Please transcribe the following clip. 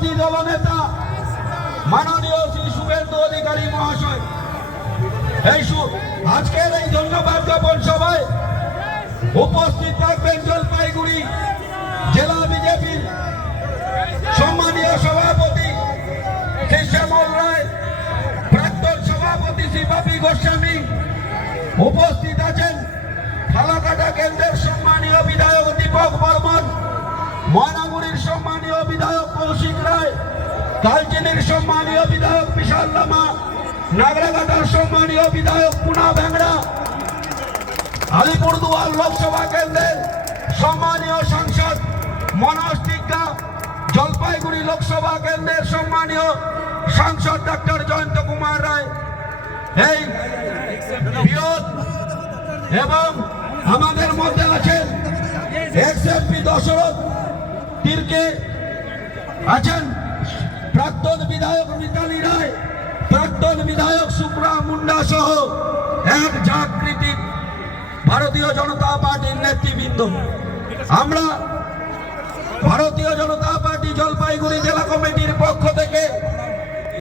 বিরোধী দলনেতা মাননীয় শ্রী শুভেন্দু অধিকারী মহাশয় আজকের এই ধন্যবাদ জ্ঞাপন সভায় উপস্থিত থাকবেন জলপাইগুড়ি জেলা বিজেপির সম্মানীয় সভাপতি শ্রী শ্যামল রায়, প্রাক্তন সভাপতি শ্রী বাপি গোস্বামী, উপস্থিত আছেন ফালাকাটা কেন্দ্রের সম্মানীয় বিধায়ক দীপক বর্মন, ময়নাগুড়ির সম্মানীয় বিধায়ক কৌশিক রায়, কালচিনির সম্মানীয় বিধায়ক বিশাল লামা, নাগরাঘাটার সম্মানীয় বিধায়ক পুনা ভ্যাংরা, আলিপুরদুয়ার লোকসভা কেন্দ্রের সম্মানীয় সাংসদ মনোজ টিগ্গা, জলপাইগুড়ি লোকসভা কেন্দ্রের সম্মানীয় সাংসদ ডক্টর জয়ন্ত কুমার রায়, এই বৃহৎ এবং আমাদের মধ্যে আছেন এক্সএমপি দশরথ তীরকে, আছেন প্রাক্তন বিধায়ক মিতালি রায়, প্রাক্তন বিধায়ক সুপ্রা মুন্ডা সহ এক জাগৃতিক ভারতীয় জনতা পার্টির নেতৃবৃন্দ। আমরা ভারতীয় জনতা পার্টি জলপাইগুড়ি জেলা কমিটির পক্ষ থেকে